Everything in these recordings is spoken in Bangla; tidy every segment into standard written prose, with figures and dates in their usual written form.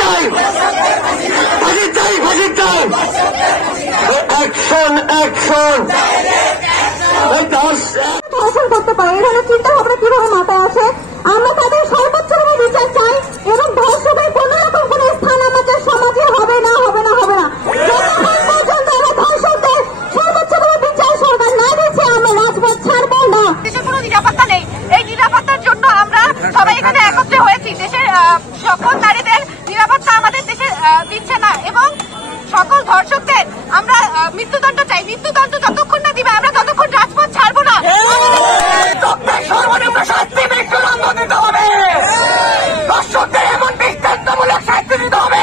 চাই, ফাঁসি চাই, ফাঁসি চাই। Action, action. ধর্ষণ করতে পারে এই ধরনের চিন্তা ভাবনা কিভাবে মাথায় আসে? আমরা তাদের সর্বোচ্চ বিচার চাই এবং ধর্ষকের কোন রকম কোন স্থান আমাদের সমাজে হবে না, হবে না, হবে না। যতক্ষণ পর্যন্ত আমরা ধর্ষকদের সর্বোচ্চ বিচার সরকার না দিচ্ছে আমরা রাজপথ ছাড়বো না। দেশের কোনো নিরাপত্তা নেই, এই নিরাপত্তার জন্য আমরা সবাই এখানে একত্রে হয়েছি। দেশের সকল নারীদের নিরাপত্তা আমাদের দেশে দিচ্ছে না এবং সকল ধর্ষকদের আমরা মৃত্যুদণ্ড চাই। মৃত্যুদণ্ড যতক্ষণ না দিবে আমরা ততক্ষণ রাজপথ ছাড়বো না। সর্বনিম্ন শাস্তি মৃত্যুদণ্ড দিতে হবে। দর্শকদের এমন দৃষ্টান্তমূলক শাস্তি দিতে হবে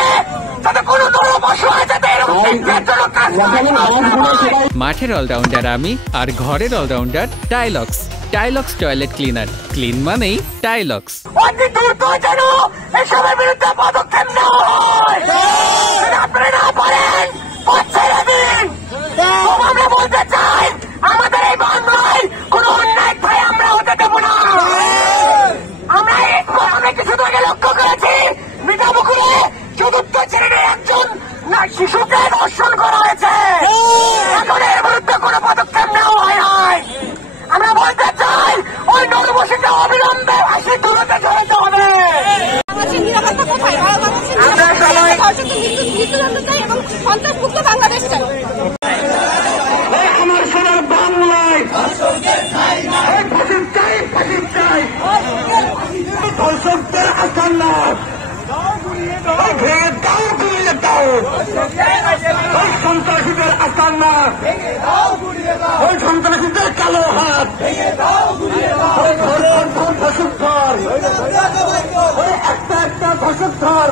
যাতে কোনো ধরনের অসহায় যাতে এরকম দৃষ্টান্তমূলক কাজ মাঠের অলরাউন্ডার আমি আর ঘরের allrounder Taylox. Taylox toilet cleaner, clean মানেই টাইলক্স। অতি দ্রুত যেন এসবের বিরুদ্ধে পদক্ষেপ নেওয়া হয়। আপনারা না পারেন ছেড়ে দিন। আমরা বলতে চাই আমাদের এই বাংলায় কোনো অন্যায় ভাই আমরা হতে দেব না। আমরা কিছুদিন আগে লক্ষ্য করেছি মিঠাপুকুরে চতুর্থ শ্রেণীর একজন শিশুকে ধর্ষণ করা হয়েছে। এখন এর বিরুদ্ধে কোনো পদক্ষেপ নেওয়া হয় নাই। আমরা বলতে চাই ওই নরবশীকে অবিলম্বে ফাঁসি তুলতে চলতে হবে। আমরা সবাই মৃত্যুদণ্ড চাই এবং সন্ত্রাসমুক্ত বাংলাদেশ চাই। আমার সোনার বাংলায় ফাঁসি চাই, ফাঁসি চাই। ধর্ষকদের আসান্না ভেঙে দাও, গুলিয়ে দাও। ওই সন্ত্রাসীদের আসান্না, ওই সন্ত্রাসীদের কালো হাত, ওই ধর্ষক ধর, ওই একটা একটা ধর্ষক ধর।